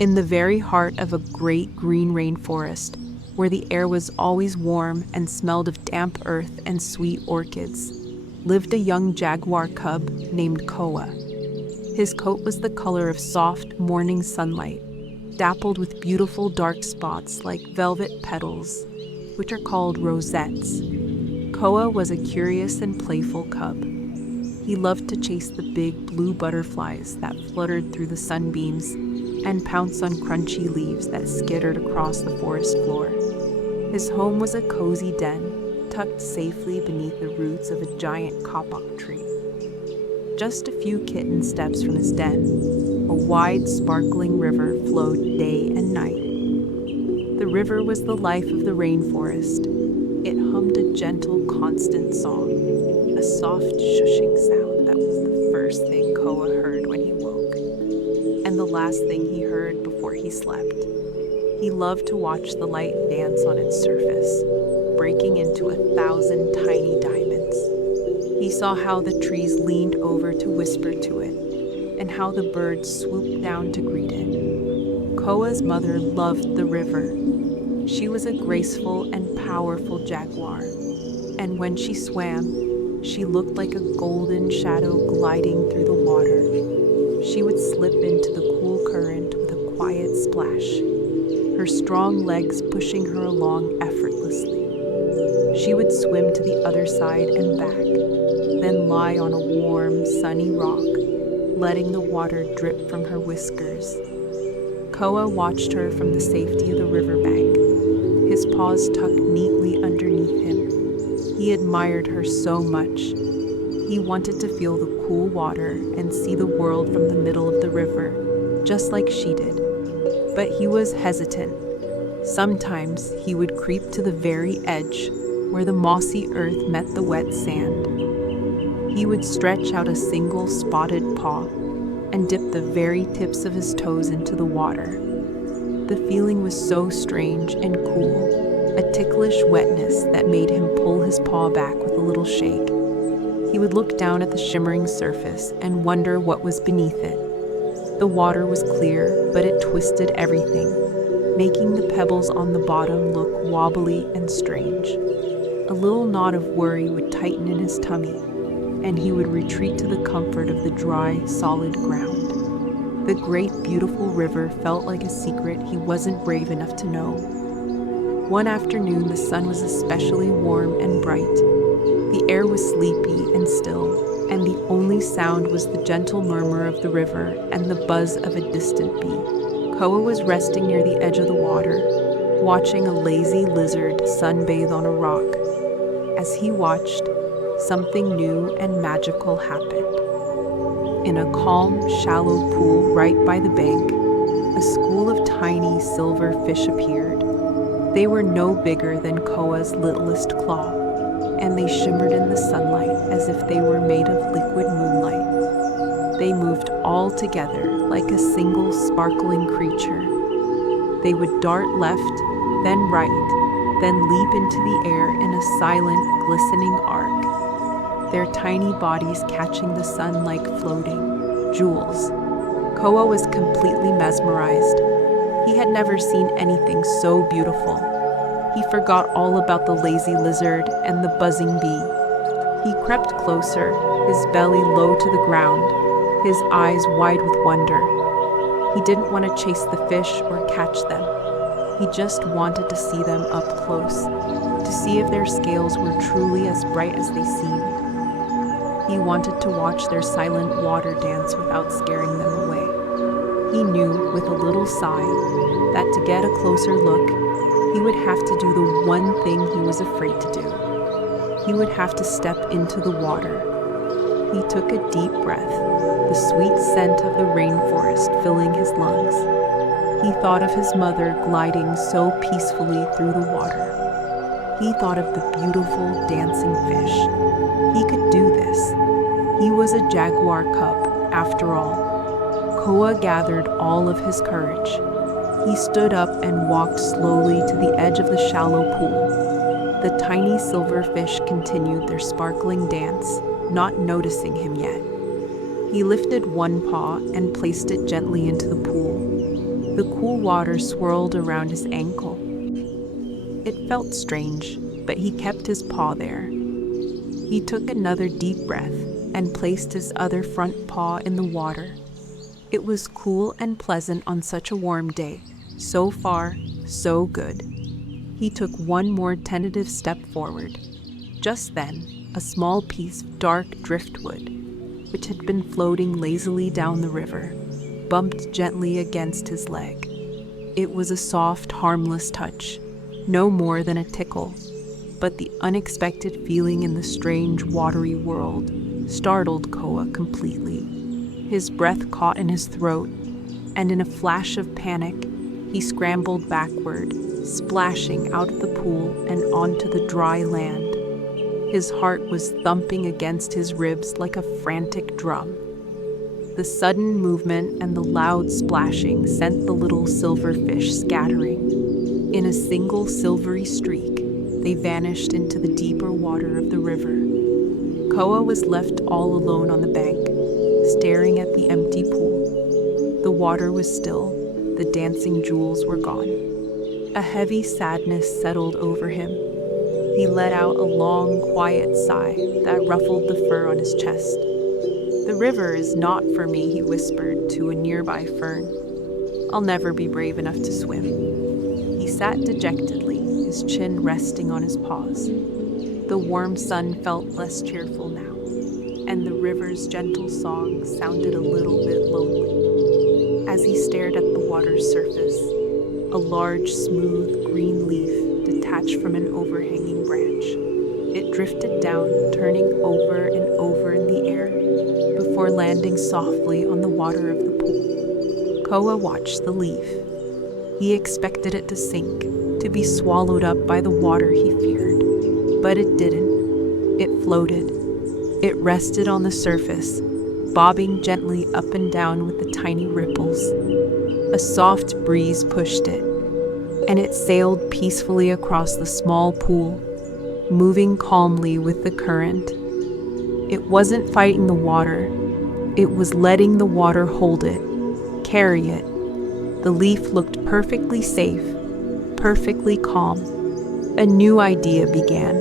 In the very heart of a great green rainforest, where the air was always warm and smelled of damp earth and sweet orchids, lived a young jaguar cub named KOA. His coat was the color of soft morning sunlight, dappled with beautiful dark spots like velvet petals, which are called rosettes. KOA was a curious and playful cub. He loved to chase the big blue butterflies that fluttered through the sunbeams and pounce on crunchy leaves that skittered across the forest floor. His home was a cozy den, tucked safely beneath the roots of a giant kapok tree. Just a few kitten steps from his den, a wide, sparkling river flowed day and night. The river was the life of the rainforest. It hummed a gentle, constant song, a soft, shushing sound that was the first thing KOA heard when he woke, and the last thing he heard before he slept. He loved to watch the light dance on its surface, breaking into 1,000 tiny diamonds. He saw how the trees leaned over to whisper to it, and how the birds swooped down to greet it. KOA's mother loved the river. She was a graceful and powerful jaguar, and when she swam, she looked like a golden shadow gliding through the water. She would slip into the cool current with a quiet splash, her strong legs pushing her along effortlessly. She would swim to the other side and back, then lie on a warm, sunny rock, letting the water drip from her whiskers. KOA watched her from the safety of the riverbank, his paws tucked neatly underneath him. He admired her so much. He wanted to feel the cool water and see the world from the middle of the river, just like she did. But he was hesitant. Sometimes he would creep to the very edge, where the mossy earth met the wet sand. He would stretch out a single spotted paw and dip the very tips of his toes into the water. The feeling was so strange and cool, a ticklish wetness that made him pull his paw back with a little shake. He would look down at the shimmering surface and wonder what was beneath it. The water was clear, but it twisted everything, making the pebbles on the bottom look wobbly and strange. A little knot of worry would tighten in his tummy, and he would retreat to the comfort of the dry, solid ground. The great, beautiful river felt like a secret he wasn't brave enough to know. One afternoon, the sun was especially warm and bright. The air was sleepy and still, and the only sound was the gentle murmur of the river and the buzz of a distant bee. KOA was resting near the edge of the water, watching a lazy lizard sunbathe on a rock. As he watched, something new and magical happened. In a calm, shallow pool right by the bank, a school of tiny silver fish appeared. They were no bigger than KOA's littlest claw, and they shimmered in the sunlight as if they were made of liquid moonlight. They moved all together like a single sparkling creature. They would dart left, then right, then leap into the air in a silent, glistening arc, their tiny bodies catching the sun like floating jewels. KOA was completely mesmerized. He had never seen anything so beautiful. He forgot all about the lazy lizard and the buzzing bee. He crept closer, his belly low to the ground, his eyes wide with wonder. He didn't want to chase the fish or catch them. He just wanted to see them up close, to see if their scales were truly as bright as they seemed. He wanted to watch their silent water dance without scaring them away. He knew, with a little sigh, that to get a closer look, he would have to do the one thing he was afraid to do. He would have to step into the water. He took a deep breath, the sweet scent of the rainforest filling his lungs. He thought of his mother gliding so peacefully through the water. He thought of the beautiful dancing fish. He could do this. He was a jaguar cub, after all. KOA gathered all of his courage. He stood up and walked slowly to the edge of the shallow pool. The tiny silver fish continued their sparkling dance, not noticing him yet. He lifted one paw and placed it gently into the pool. The cool water swirled around his ankle. It felt strange, but he kept his paw there. He took another deep breath and placed his other front paw in the water. It was cool and pleasant on such a warm day. So far, so good. He took one more tentative step forward. Just then, a small piece of dark driftwood, which had been floating lazily down the river, bumped gently against his leg. It was a soft, harmless touch, no more than a tickle, but the unexpected feeling in the strange, watery world startled Koa completely. His breath caught in his throat, and in a flash of panic, he scrambled backward, splashing out of the pool and onto the dry land. His heart was thumping against his ribs like a frantic drum. The sudden movement and the loud splashing sent the little silver fish scattering. In a single silvery streak, they vanished into the deeper water of the river. Koa was left all alone on the bank, staring at the empty pool. The water was still, the dancing jewels were gone. A heavy sadness settled over him. He let out a long, quiet sigh that ruffled the fur on his chest. "The river is not for me," he whispered to a nearby fern. "I'll never be brave enough to swim." He sat dejectedly, his chin resting on his paws. The warm sun felt less cheerful now, and the river's gentle song sounded a little bit lonely. As he stared at the water's surface, a large, smooth, green leaf detached from an overhanging branch. It drifted down, turning over and over in the air, before landing softly on the water of the pool. Koa watched the leaf. He expected it to sink, to be swallowed up by the water he feared. But it didn't. It floated. It rested on the surface, bobbing gently up and down with the tiny ripples. A soft breeze pushed it, and it sailed peacefully across the small pool, moving calmly with the current. It wasn't fighting the water. It was letting the water hold it, carry it. The leaf looked perfectly safe, perfectly calm. A new idea began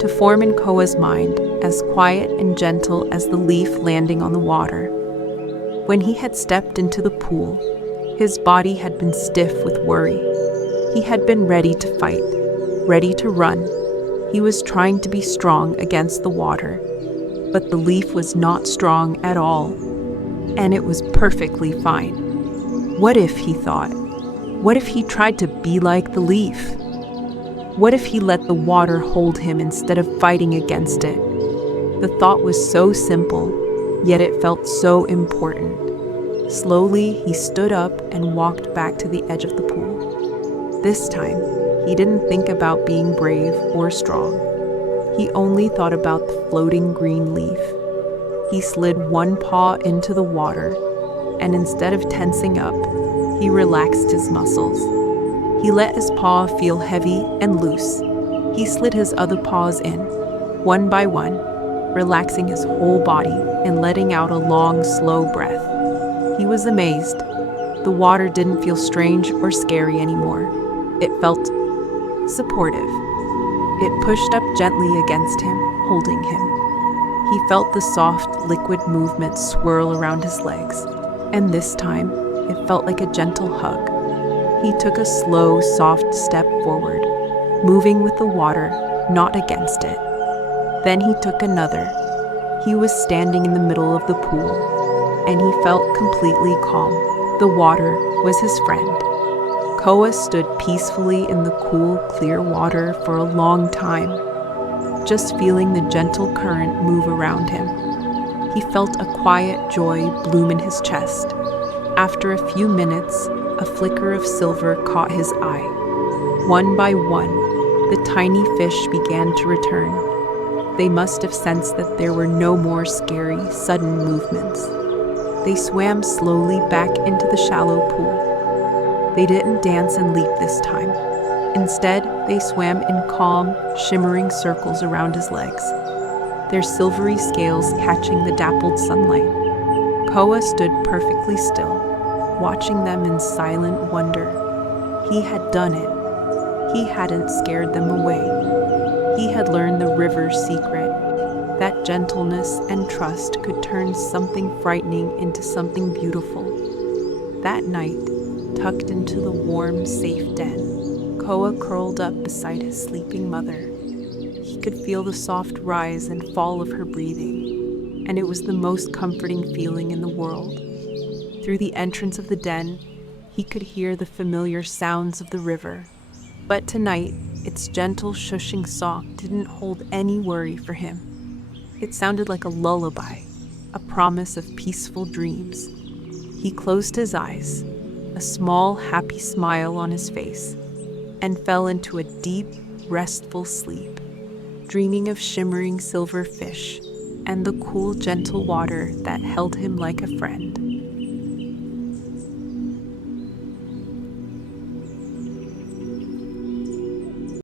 to form in Koa's mind, as quiet and gentle as the leaf landing on the water. When he had stepped into the pool, his body had been stiff with worry. He had been ready to fight, ready to run. He was trying to be strong against the water, but the leaf was not strong at all, and it was perfectly fine. What if, he thought, what if he tried to be like the leaf? What if he let the water hold him instead of fighting against it? The thought was so simple, yet it felt so important. Slowly, he stood up and walked back to the edge of the pool. This time, he didn't think about being brave or strong. He only thought about the floating green leaf. He slid one paw into the water, and instead of tensing up, he relaxed his muscles. He let his paw feel heavy and loose. He slid his other paws in, one by one, relaxing his whole body and letting out a long, slow breath. He was amazed. The water didn't feel strange or scary anymore. It felt supportive. It pushed up gently against him, holding him. He felt the soft, liquid movement swirl around his legs, and this time, it felt like a gentle hug. He took a slow, soft step forward, moving with the water, not against it. Then he took another. He was standing in the middle of the pool, and he felt completely calm. The water was his friend. Koa stood peacefully in the cool, clear water for a long time, just feeling the gentle current move around him. He felt a quiet joy bloom in his chest. After a few minutes, a flicker of silver caught his eye. One by one, the tiny fish began to return. They must have sensed that there were no more scary, sudden movements. They swam slowly back into the shallow pool. They didn't dance and leap this time. Instead, they swam in calm, shimmering circles around his legs, their silvery scales catching the dappled sunlight. Koa stood perfectly still, watching them in silent wonder. He had done it. He hadn't scared them away. He had learned the river's secret, that gentleness and trust could turn something frightening into something beautiful. That night, tucked into the warm, safe den, Koa curled up beside his sleeping mother. He could feel the soft rise and fall of her breathing, and it was the most comforting feeling in the world. Through the entrance of the den, he could hear the familiar sounds of the river. But tonight, its gentle, shushing song didn't hold any worry for him. It sounded like a lullaby, a promise of peaceful dreams. He closed his eyes, a small, happy smile on his face, and fell into a deep, restful sleep, dreaming of shimmering silver fish and the cool, gentle water that held him like a friend.